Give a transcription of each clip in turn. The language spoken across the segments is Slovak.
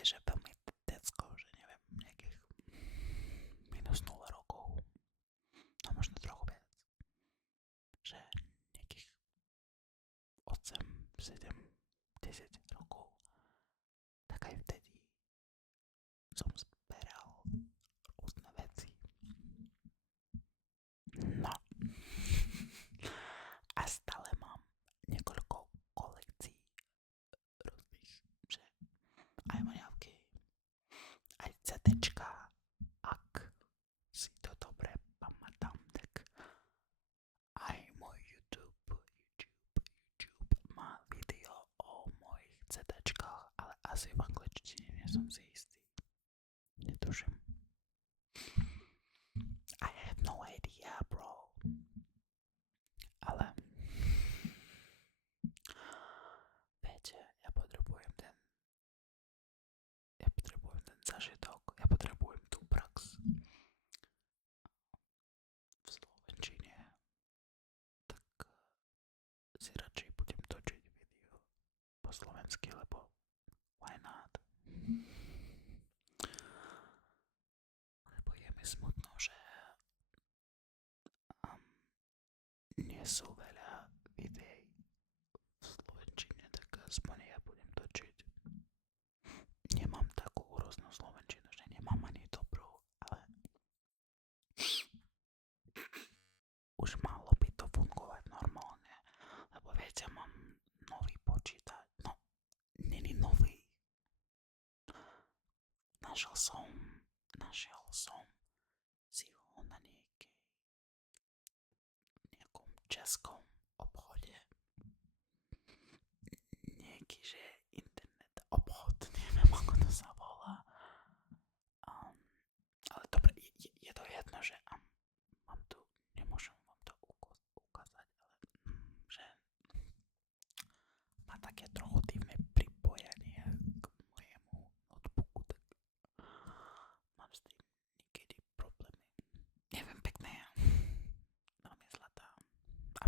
je, že veľmi decko, že neviem, nejakých minus 0 rokov, no možno trochu viac, že nejakých 8, 7, 10 rokov, tak aj vtedy som zberal rôzne veci. No. A stále mám niekoľko kolekcií rôznych, že aj voňavky, aj CDčka, ak si to dobre pamätám, tak aj môj YouTube má video o mojich CDčkách, ale asi v angličtine nie som si istý. Netuším. I have no idea, bro. Ale viete, ja potrebujem ten zažitok, ja potrebujem tú prax v slovenčine, tak si radšej budem točiť video po slovensky, lebo why not? Lebo je mi smutno, že nie sú veľa videí v slovenčine, tak aspoň ja budem točiť. Nemám takú rôznu slovenčinu, že nemám ani dobrú, ale už malo by to fungovať normálne, lebo viete, mám nový počítač, no, není nový. Našiel som si ho na nejakom českom obchode. Nejaký, že internet obchod, neviem ako to sa volá. Ale dobre, je to jedno, že mám tu, nemôžem vám to ukázať, ale že má také trochu divné pripojenie k mojemu notebooku, tak mám s tým niekedy problémy. Neviem, pekné je. Veľmi zlatá. A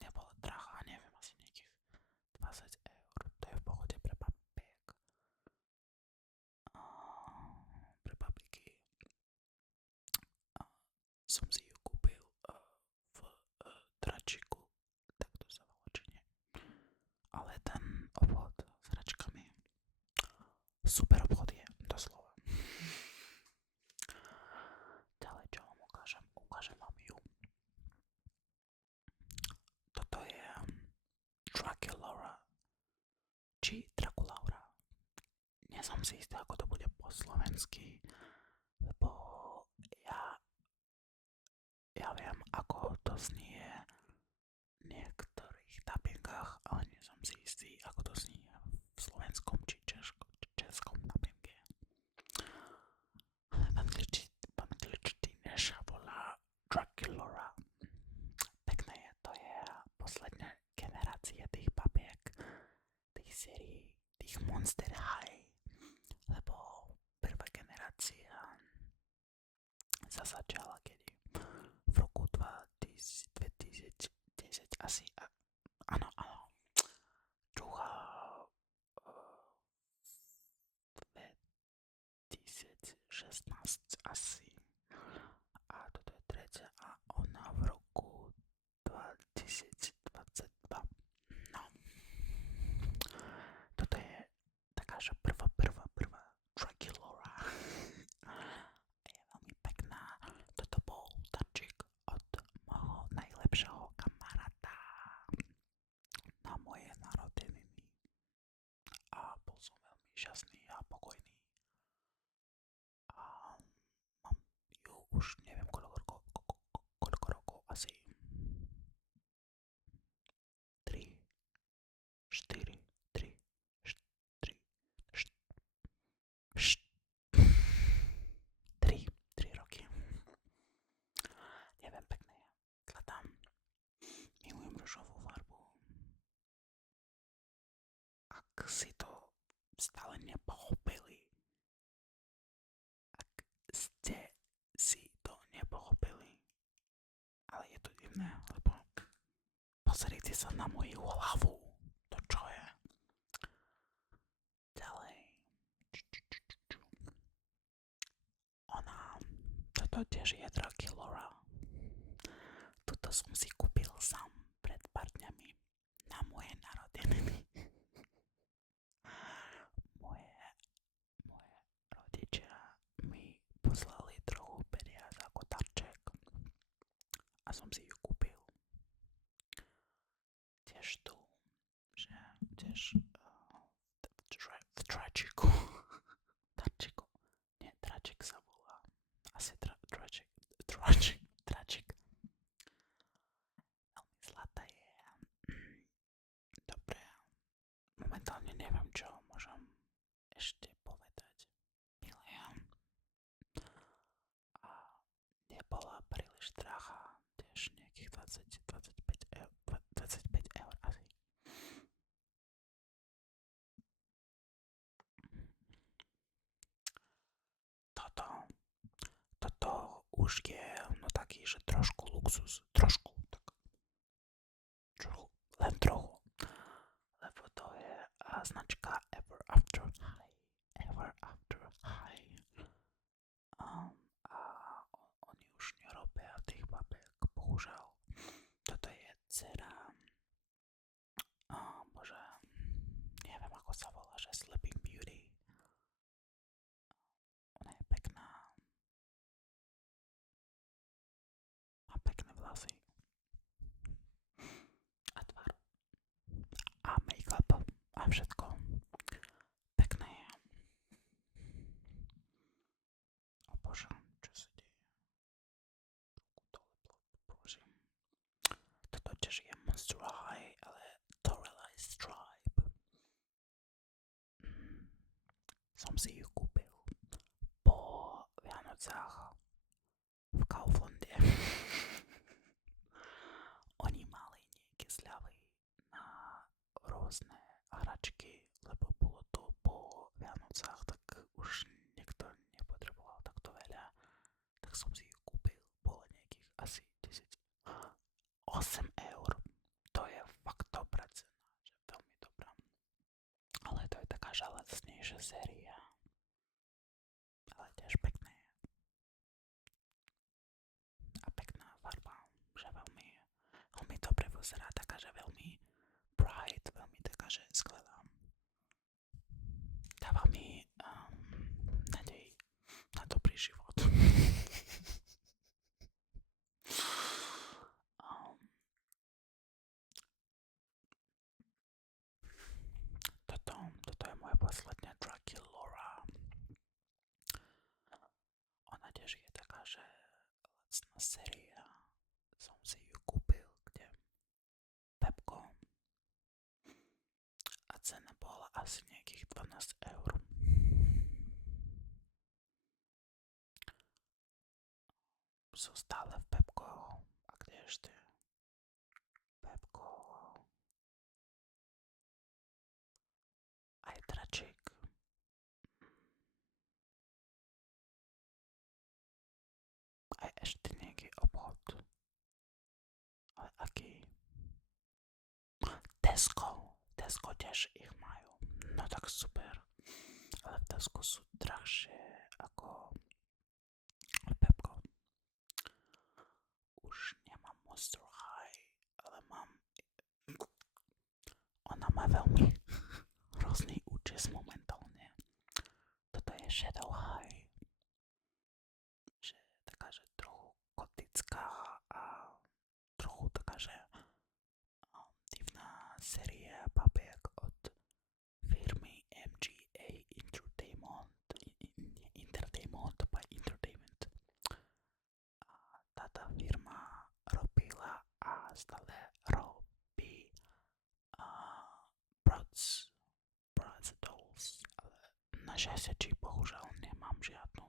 nebola drahá, neviem, asi nejakých 20 eur. To je v pohode pre papiek. Pre papiky. Som si ju kúpil v Tračiku, tak to sa volá, či nie. Ale ten obchod s hračkami, super obchod je, doslova. Ďalej, čo vám ukážem vám ju. Toto je Draculaura, či Draculaura. Nie som si istý, ako to bude po slovensky, lebo ja viem, ako to znie v niektorých dubbingách, ale nie som si istý, ako to znie v slovenskom či českom dubbinge. V angličtine sa volá Draculaura. Pekné je, to je posledná generácia tých papiek, tých sérií, tých Monster High, lebo prvá generácia sa začala kedy? V roku 2010 asi, áno, druhá 2016 asi, a toto je tretia a ona v roku 2022. No, toto je taká, že prvá Draculaura. Je veľmi pekná. Toto bol darček od môjho najlepšieho kamaráta na moje narodeniny. A bol som veľmi šťastný a pokojný. A mám ju už neviem koľko rokov, asi 3, 4, 3 roky. Neviem, pekné je. Zlatá. Milujem ružovú farbu. Ak si to stále nepochopili, ak ste si to nepochopili, ale je to divné, lebo pozrite sa na moju hlavu. To čo je? Ďalej. Toto tiež je Draculaura. Tuto som si kúpil sám pred pár dňami na moje narodeniny. Moje rodičia mi poslali trochu peniaz ako darček a som si ju kúpil. Tiež tu, že tiež v tračiku. Darčiku. Nie, tračik sa volá. Asi tračik. Veľmi zlatá je. Dobre. Momentálne neviem, čo môžem ešte povedať. Milujem. A nebola príliš drahá. Tiež nejakých 25 eur asi. Toto už je no taký, že trošku luxus. Trošku, len trochu. Lebo to je značka Ever After High. A oni už nerobia tých babiek, bohužiaľ. Toto je dcera, bože, neviem ako sa volá, že Sleeping Beauty. Ona je pekná. Má pekné vlasy. A tvár. A make-up. A všetko. Pekné je. O bože, čo sa deje? Položím. Toto tiež je Monster High, ale Torella Stripe. Som si ju kúpil po Vianocách v Kauflande. Oni mali nejaké zľavy na rôzne hračky, lebo bolo to po Vianocách, tak už niekto nepotreboval takto veľa, tak som si ju kúpil, bolo nejakých asi 8 eur. To je fakt dobrá cena, že veľmi dobrá. Ale to je taká žalostnejšia séria. Ale tiež pekné. A pekná farba, že veľmi dobre vyzerá, taká, že veľmi bright, veľmi taká, že skvelá. Dáva mi nádej na dobrý život. Toto je moja posledná Draculaura. Ona tiež je taká, že lacná séria. Som si ju kúpil, kde Pepko. A cena bola asi nejakých 12 eur. Sú stále v Pepko. A kde ešte? Pepko. Aj tračík. Aj ešte nejaký obchod. Ale aký? Tesco tiež ich majú. No tak super. Ale v Tesco sú drahšie ako v Pepko. Už nemám Monster High, ale mám... Ona má veľmi hrozný účes momentálne. Toto je Shadow High. Že taká, že trochu gotická a trochu taká, že divná séria babiek od firmy MGA Entertainment by Entertainment. A táto firma robila a stále robí Bratz Dolls, ale na šťastie bohužiaľ nemám žiadnu.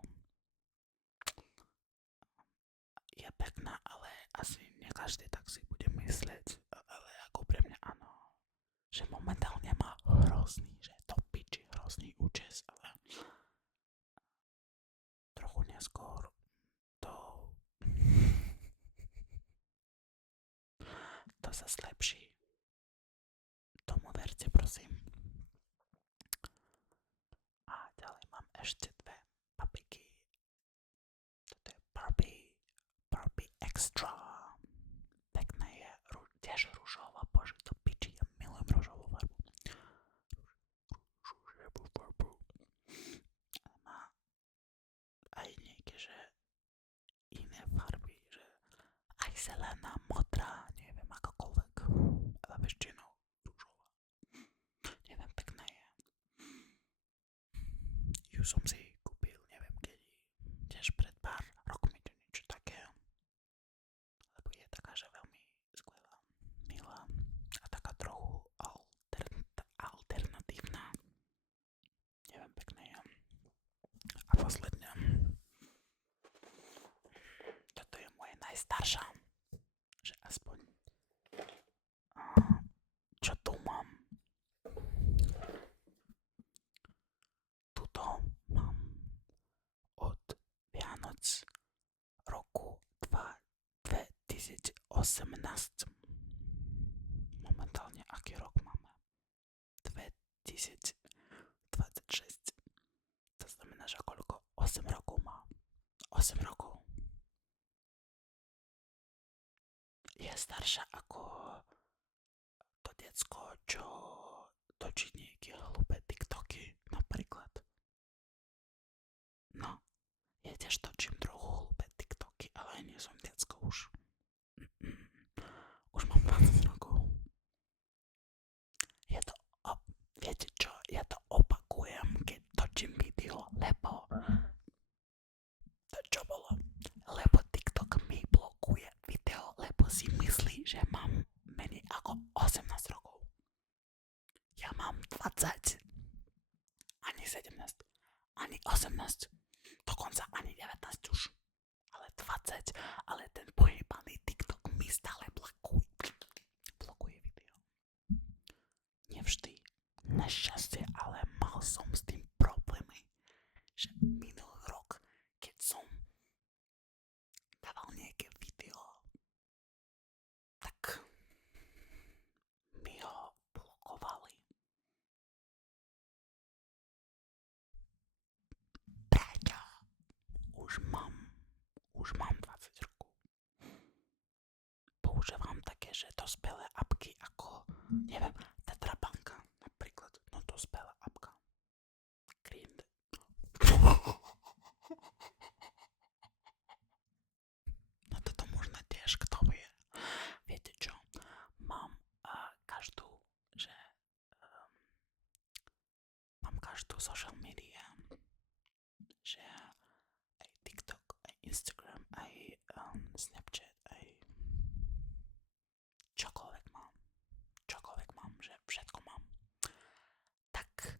Je pekná, ale asi nie každý tak si bude myslieť, ale ako pre mňa áno, že momentálne má hrozný, že to piči, hrozný účes, ale trochu neskôr to sa zlepší. Tomu verte, prosím. A ďalej mám ešte dve papiky. Toto je Barbie som si kúpil, neviem kedy, tiež pred pár rokmi to niečo také, lebo je taká, že veľmi skvelá, milá a taká trochu alternatívna. Neviem, pekné je. A posledne, toto je moje najstaršia, že aspoň čo tu mám. Tuto mám od Vianoc roku 2018. Momentálne aký rok máme? 2026. To znamená, že koľko? 8 rokov má. 8 rokov. Je staršia ako to decko, čo točí nejaké hlúpe TikToky, napríklad. No, ja tiež točím trochu hlúpe TikToky, ale nie som decko už. Už mám 20 rokov. Viete čo, ja to opakujem, keď točím video, lebo to čo bolo? Lebo TikTok mi blokuje video, lebo si myslí, že mám menej ako 18 rokov. Ja mám 20, ani 17, ani 18, dokonca ani 19 už, ale 20, ale ten pojebaný TikTok mi stále blokuje video. Nevždy, našťastie, ale mal som s tým problémy, že minulý rok, keď som dával nejaké video, tak mi ho blokovali. Prečo? Už mám 20 rokov. Používam také, že dospelé apky ako, neviem, Tetra Banka napríklad, no dospelá apka. Grind. No toto možno tiež, kto vie. Viete čo? Mám každú social media, že aj TikTok, aj Instagram, aj Snapchat, aj čokoľvek mám, že všetko mám. Tak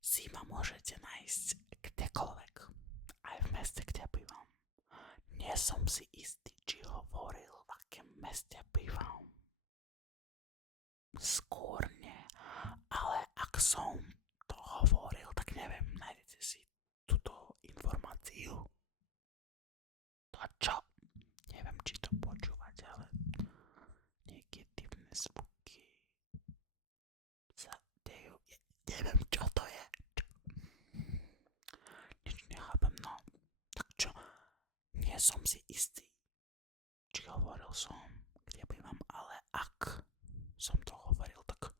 si ma môžete nájsť kdekoľvek, aj v meste, kde bývam. Nie som si istý, či hovoril, v akém meste bývam. Skôr nie, ale ak som to hovoril, tak neviem, nájdete si túto informáciu. To čo? Neviem, či to počúvať, ale nejaké divné zvuky sa dejú. Neviem, čo to je. Nič nechápem, no. Tak čo? Nie som si istý, či hovoril som, kde bývam, ale ak som to hovoril, tak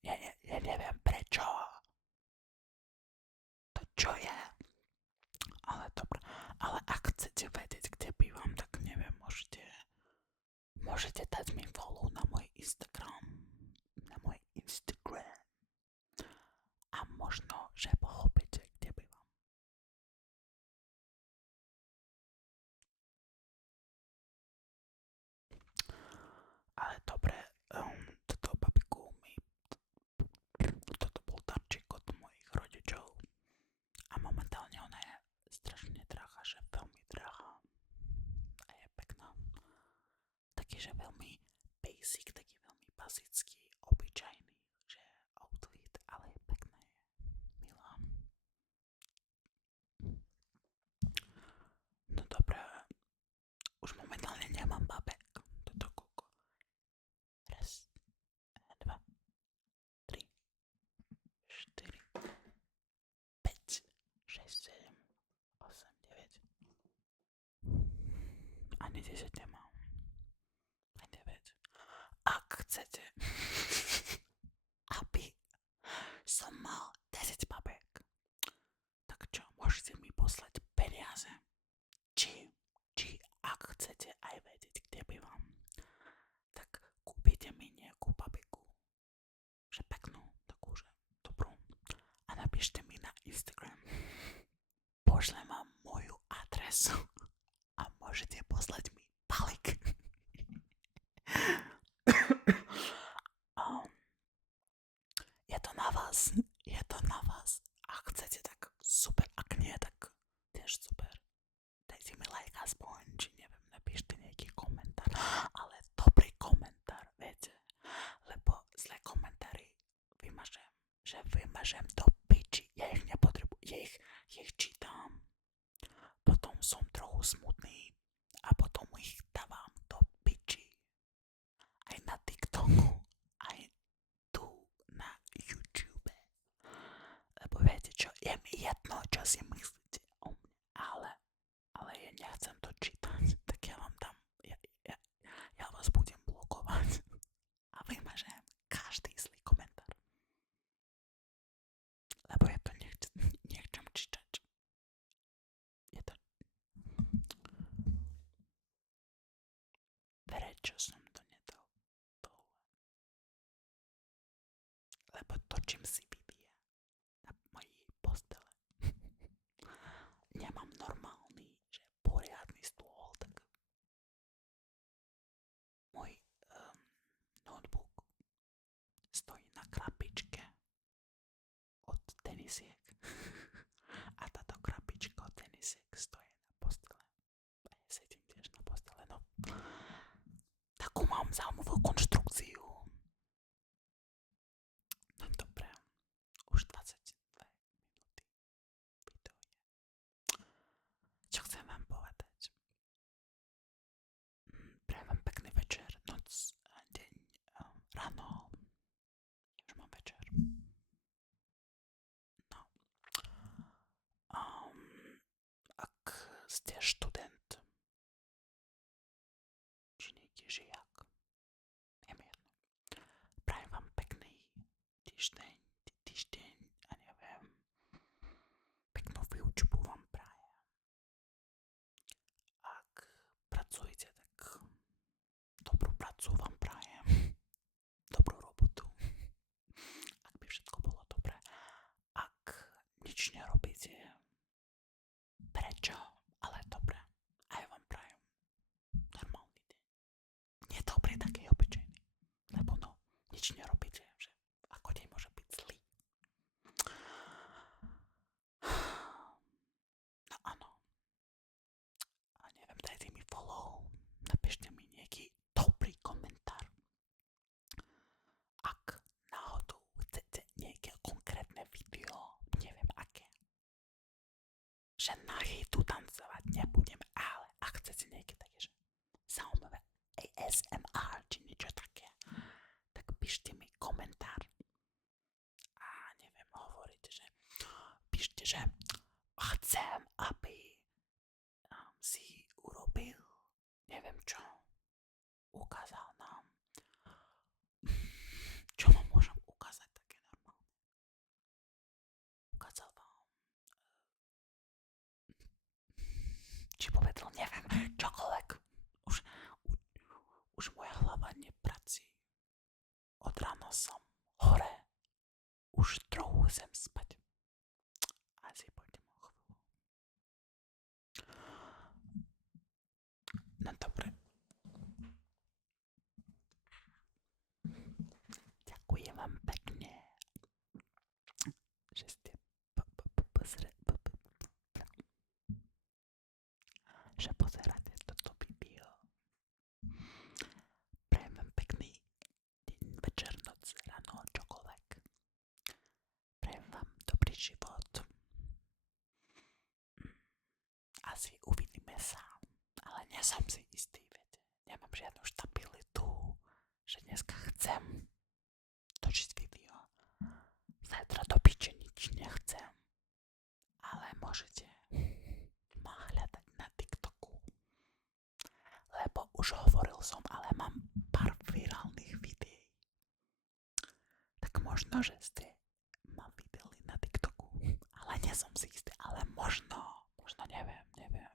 ja neviem prečo. To čo je? Ale dobre. Ale ak chcete vedieť, kde bývam, tak neviem, môžete dať mi follow na môj Instagram. A možno, že pochopíte, kde bývam. Ale dobre, toto babiku toto bol darček od mojich rodičov a momentálne ona je strašne drahá, že veľmi drahá a je pekná. Taký, že veľmi basic, taký veľmi basický, obyčajný, že outfit, ale je pekné, milá. No dobré, už momentálne nemám babek. Toto koľko? Raz, dva, 3, 4, 5, 6, 7, 8, 9. Ani 10 nemám. Ani 9. Ak chcete, aby som mal 10 babek, tak čo, môžete mi poslať peniaze. Či ak chcete aj vedieť, kde bývam, tak kúpite mi nejakú babiku, že peknú, takú, že dobrú, a napíšte mi na Instagram. pošlem vám moju adresu a môžete poslať mi balík. Je to na vás. Ak chcete, tak super, ak nie, tak tiež super. Dajte mi like aspoň, či neviem, napíšte nejaký komentár, ale dobrý komentár, viete, lebo zlé komentári vymažem do piči, ja ich nepotrebujem, ja ich čítam, potom som trochu smutný a potom ich dávam do piči, aj na TikToku, aj tu na YouTube, lebo viete čo, je mi jedno, čo si myslíte o mne, ale ja nechcem to čítať, tak ja vám dám, ja vás budem blokovať a vymažem každý zlý komentár, lebo ja to nechcem čítať. Je to... Prečo som to nedal dole? Lebo točím si videa na mojej postele. Nemám normálny, že poriadny stôl, tak môj notebook stojí na krabičke od tenisiek a táto krabička od tenisiek stojí na postele a ja sedím tiež na postele, no takú mám zaujímavú konštrukciu. No dobre, už 22 minúty video je. Čo chcem vám povedať? Prajem vám pekný večer, noc, deň, ráno, už mám večer. No. Ak ste študent, či niekde žiak, je mi jedno. Prajem vám pekný týždeň a neviem, peknú výučbu vám prajem. Ak pracujete, tak dobrú prácu vám prajem, dobrú robotu, ak by všetko bolo dobré. Ak nič nerobíte, prečo? Ale dobre, a ja vám prajem normálny deň. Nie dobrý, taký obyčajný, lebo no, nič nerobíte, že ako deň môže byť zlý. No áno. A neviem, dajte mi follow, napíšte mi nejaký dobrý komentár. Ak náhodou chcete nejaké konkrétne video, neviem aké, že nahý tu tancovať nebudem, ale ak chcete nejaké také, že zaujímavé ASMR či niečo také, tak píšte mi komentár. A neviem, hovoríte, že píšte, že chcem, aby si urobil, neviem čo, ukázal nám, čo vám môžem ukázať také normálne. Ukázal vám, či povedal, neviem, čokoľvek. Už moja hlava neprací. Od rána som hore, už trochu chcem spať. Asi pôjdem o chvíľu. No dobre. Ďakujem vám pekne, že ste že pozeráte toto video. Prajem vám pekný deň, večer, noc, ráno, čokoľvek. Prajem vám dobrý život. Asi uvidíme sa, ale nie som si istý, viete. Nemám žiadnu štabilitu, že dneska chcem točiť video. Zajtra do piče nič nechcem. Ale môžete ma hľadať na TikToku. Lebo už hovoril som, ale mám pár virálnych videí. Tak možno, že ste ma videli na TikToku. Ale nie som si istý, ale možno neviem.